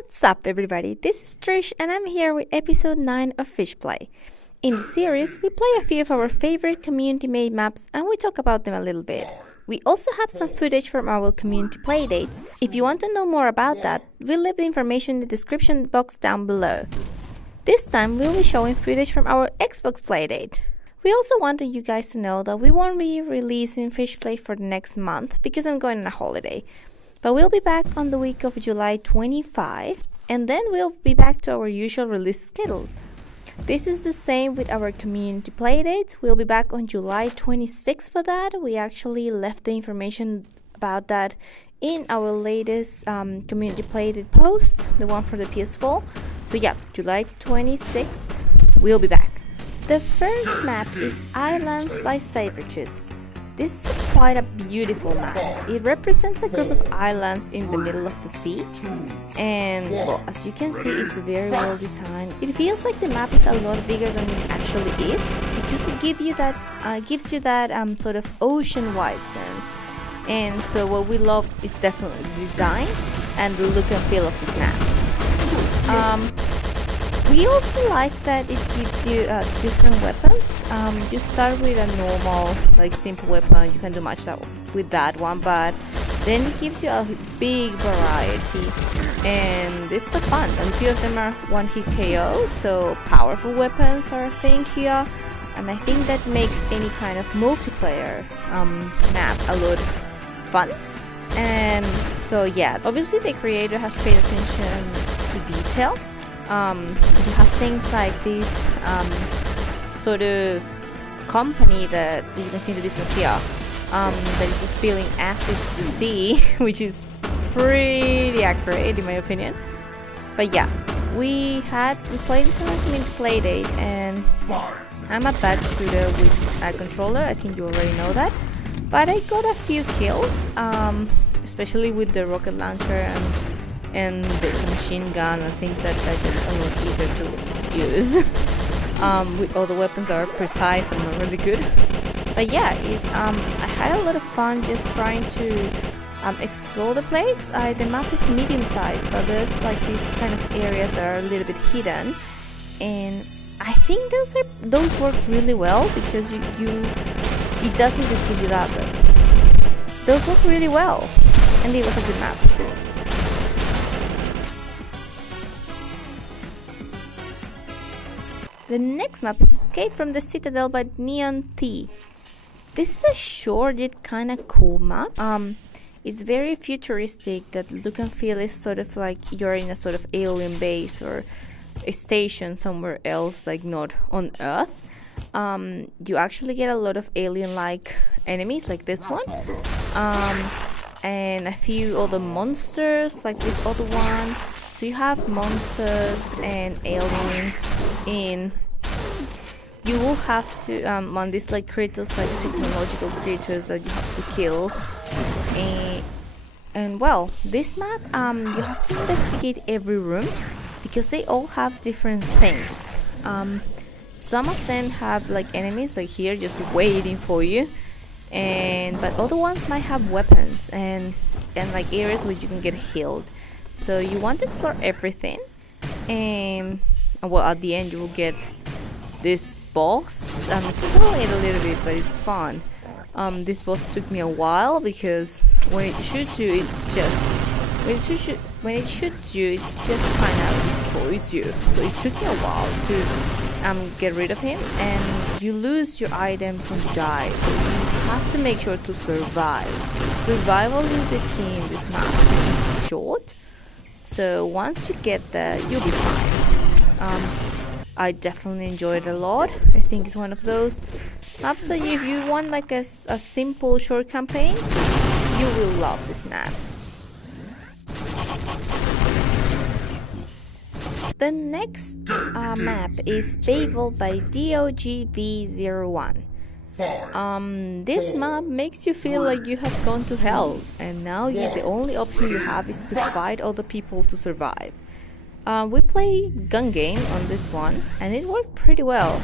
What's up, everybody? This is Trish, and I'm here with episode 9 of FishPlay. In the series, we play a few of our favorite community-made maps, and we talk about them a little bit. We also have some footage from our community playdates. If you want to know more about that, we'll leave the information in the description box down below. This time, we'll be showing footage from our Xbox playdate. We also wanted you guys to know that we won't be releasing FishPlay for the next month because I'm going on a holiday. But we'll be back on the week of July 25, and then we'll be back to our usual release schedule. This is the same with our community playdates. We'll be back on July 26 for that. We actually left the information about that in our latest community playdate post, the one for the PS4. So yeah, July 26th, we'll be back. The first map is Islands by Sabertooth. This is quite a beautiful map. It represents a group of islands in the middle of the sea, and well, as you can see, it's very well designed. It feels like the map is a lot bigger than it actually is because it gives you that sort of ocean-wide sense. And so what we love is definitely the design and the look and feel of this map. We also like that it gives you different weapons. You start with a normal, like simple weapon. You can do much with that one, but then it gives you a big variety, and it's quite fun. And a few of them are one-hit KO, so powerful weapons are a thing here, and I think that makes any kind of multiplayer map a lot fun. And so yeah, obviously the creator has paid attention to detail. You have things like this sort of company that you can see in the distance here that is spilling acid to the sea, which is pretty accurate in my opinion. But yeah, we played this on a community playdate, and I'm a bad shooter with a controller. I think you already know that, but I got a few kills, especially with the rocket launcher and the machine gun and things that are just a lot easier to use. With all the weapons that are precise and not really good. But yeah, I had a lot of fun just trying to explore the place. The map is medium sized, but there's like these kind of areas that are a little bit hidden, and I think those work really well because it doesn't just give you that, but those work really well, and it was a good map. The next map is Escape from the Citadel by Neon T. This is a short yet kinda cool map. It's very futuristic. That look and feel is sort of like you're in a sort of alien base or a station somewhere else, like not on Earth. You actually get a lot of alien-like enemies, like this one, and a few other monsters, like this other one. So you have monsters and aliens in. You will have to on these like creatures, like technological creatures that you have to kill. And well, this map you have to investigate every room because they all have different things. Some of them have like enemies, like here, just waiting for you, but other ones might have weapons and like areas where you can get healed. So you want to explore everything, and well, at the end you will get this boss. It's probably a little bit, but it's fun. This boss took me a while because when it shoots you, it's just kind of destroys you. So it took me a while to get rid of him, and you lose your items when you die. So you have to make sure to survive. Survival is the key in this map because it's short. So once you get there, you'll be fine. I definitely enjoyed it a lot. I think it's one of those maps that if you want like a simple short campaign, you will love this map. The next map is Babel by DOGV01. This map makes you feel like you have gone to hell, and now the only option you have is to fight other people to survive. We play gun game on this one, and it worked pretty well.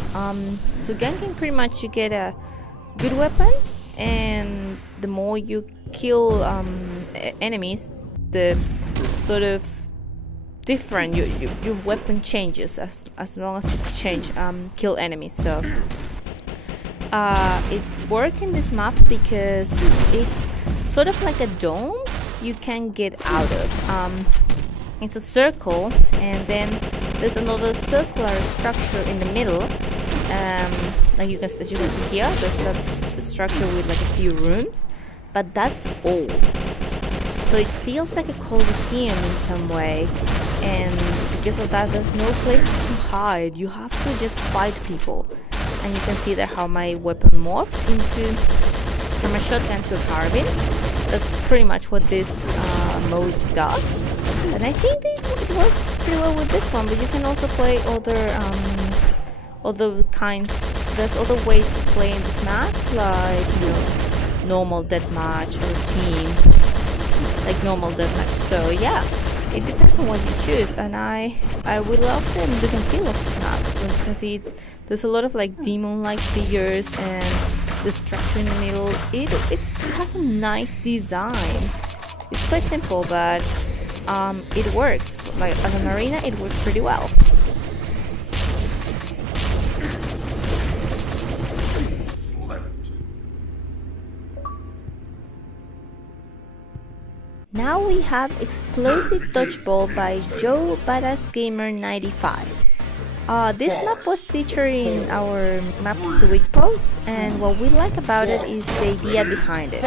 So gun game, pretty much you get a good weapon, and the more you kill enemies, the sort of different. Your weapon changes as long as you change kill enemies. So it works in this map because it's sort of like a dome you can get out of. It's a circle, and then there's another circular structure in the middle. Like as you can see here, there's that structure with like a few rooms, but that's all. So it feels like a coliseum in some way, and because of that, there's no place to hide. You have to just fight people, and you can see there how my weapon morphed from a shotgun to a carbine. That's pretty much what this mode does, and I think it works pretty well with this one. But you can also play other kinds. There's other ways to play in this map, like normal deathmatch or team, like normal deathmatch. So yeah, it depends on what you choose, and I would love the look and feel of this map. As you can see, there's a lot of like demon-like figures and the structure in the middle. It has a nice design. It's quite simple, but it works. Like as an arena, it works pretty well. Now we have Explosive Dodgeball by Joe Badass Gamer 95. This map was featured in our Map of the Week post, and what we like about it is the idea behind it.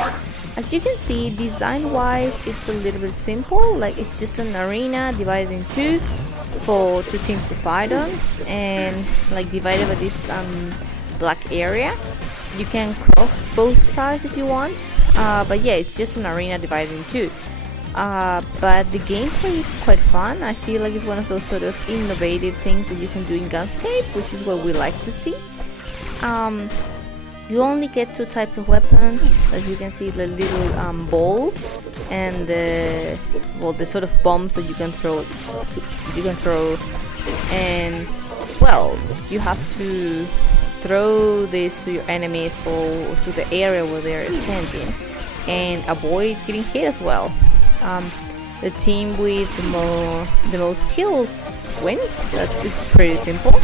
As you can see, design-wise, it's a little bit simple. Like it's just an arena divided in two for two teams to fight on, and like divided by this black area. You can cross both sides if you want, but yeah, it's just an arena divided in two. But the gameplay is quite fun. I feel like it's one of those sort of innovative things that you can do in Gunscape, which is what we like to see. You only get two types of weapons. As you can see, the little ball and the sort of bombs that you can throw. And well, you have to throw this to your enemies or to the area where they are standing, and avoid getting hit as well. The team with the most kills wins. It's pretty simple.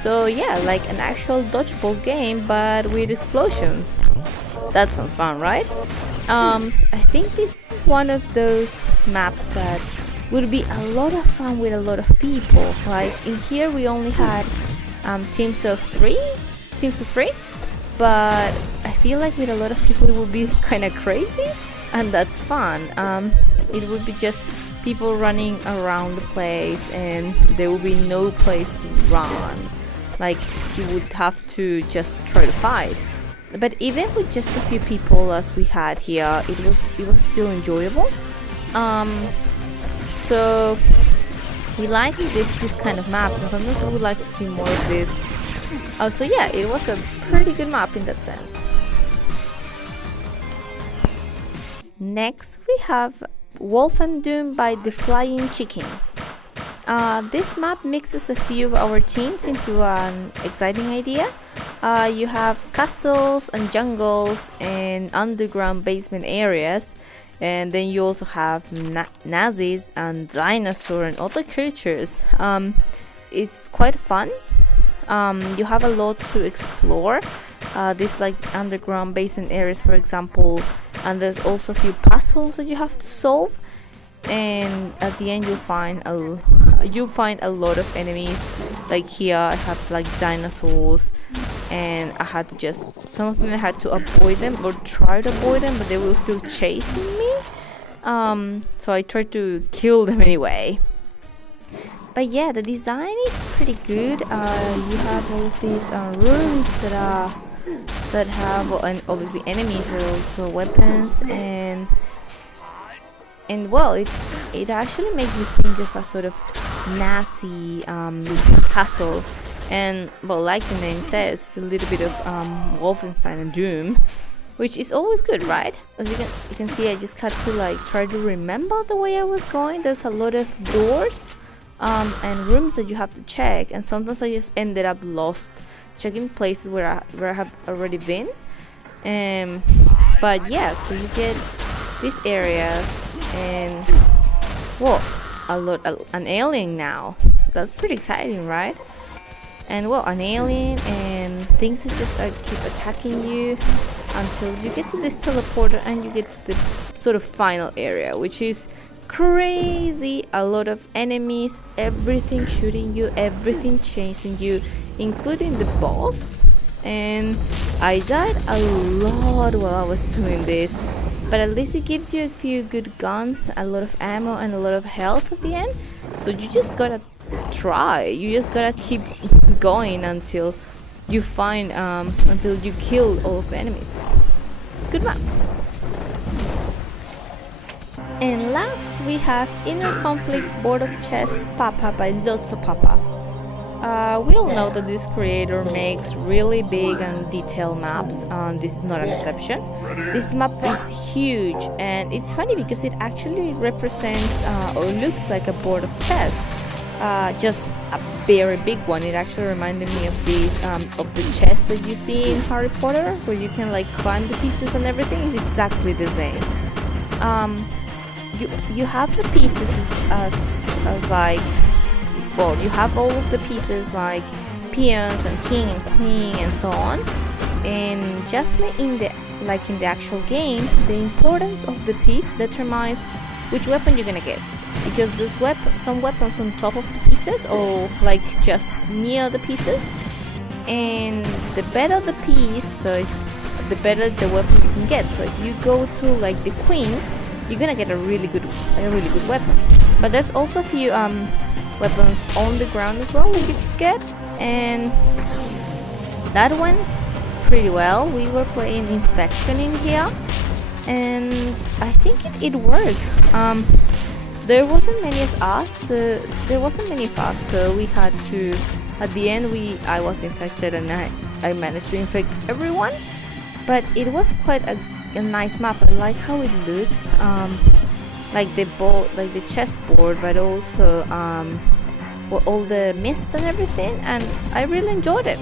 So yeah, like an actual dodgeball game, but with explosions. That sounds fun, right? I think this is one of those maps that would be a lot of fun with a lot of people. Like in here, we only had teams of three, but I feel like with a lot of people it would be kind of crazy, and that's fun. It would be just people running around the place, and there will be no place to run. Like you would have to just try to fight. But even with just a few people as we had here, it was still enjoyable. So we like this kind of maps, and sometimes we would like to see more of this. So yeah, it was a pretty good map in that sense. Next we have Wolf and Doom by The Flying Chicken. This map mixes a few of our teams into an exciting idea. You have castles and jungles and underground basement areas, and then you also have Nazis and dinosaurs and other creatures. It's quite fun. You have a lot to explore. These like underground basement areas, for example, and there's also a few puzzles that you have to solve, and at the end you'll find a lot of enemies. Like here I have like dinosaurs, and some of them I had to avoid them or try to avoid them, but they were still chasing me, so I tried to kill them anyway. But yeah, the design is pretty good. You have all of these rooms that have, and obviously enemies, but also weapons, and well, it actually makes you think of a sort of Nazi castle, and well, like the name says, it's a little bit of Wolfenstein and Doom, which is always good, right? As you can see, I just had to like try to remember the way I was going. There's a lot of doors and rooms that you have to check, and sometimes I just ended up lost checking places where I have already been. But yeah, so you get these areas, and well, an alien now. That's pretty exciting, right? And well, an alien and things that just keep attacking you until you get to this teleporter and you get to the sort of final area, which is crazy. A lot of enemies, everything shooting you, everything chasing you, including the boss. And I died a lot while I was doing this, but at least it gives you a few good guns, a lot of ammo and a lot of health at the end. So you just gotta try, you just gotta keep going until you find until you kill all of the enemies. Good map. And last we have Inner Conflict Board of Chess Papa by Lotso Papa. We all know that this creator makes really big and detailed maps, and this is not an exception. This map is huge, and it's funny because it actually represents or looks like a board of chess, just a very big one. It actually reminded me of these of the chess that you see in Harry Potter, where you can like climb the pieces and everything. Is exactly the same. You have the pieces as like, well, you have all of the pieces like peons and king and queen and so on, and just like in the actual game, the importance of the piece determines which weapon you're gonna get, because there's some weapons on top of the pieces or like just near the pieces, and the better the piece, so the better the weapon you can get. So if you go to like the queen, you're gonna get a really good weapon. But there's also a few weapons on the ground as well that you can get, and that went pretty well. We were playing Infection in here, and I think it worked. There wasn't many of us, so we had to, at the end I was infected and I managed to infect everyone. But it was quite a nice map. I like how it looks, like the chessboard, but also all the mist and everything, and I really enjoyed it.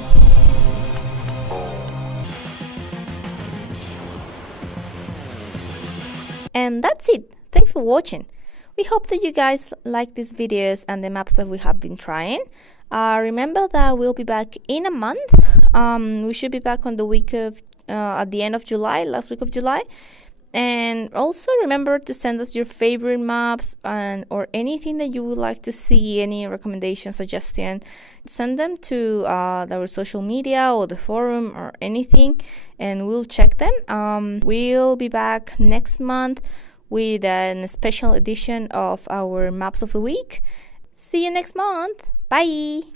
And that's it. Thanks for watching. We hope that you guys like these videos and the maps that we have been trying. Remember that we'll be back in a month. We should be back on the week of at the end of July, last week of July. And also remember to send us your favorite maps or anything that you would like to see, any recommendation, suggestion. Send them to our social media or the forum or anything, and we'll check them. We'll be back next month with a special edition of our Maps of the Week. See you next month. Bye!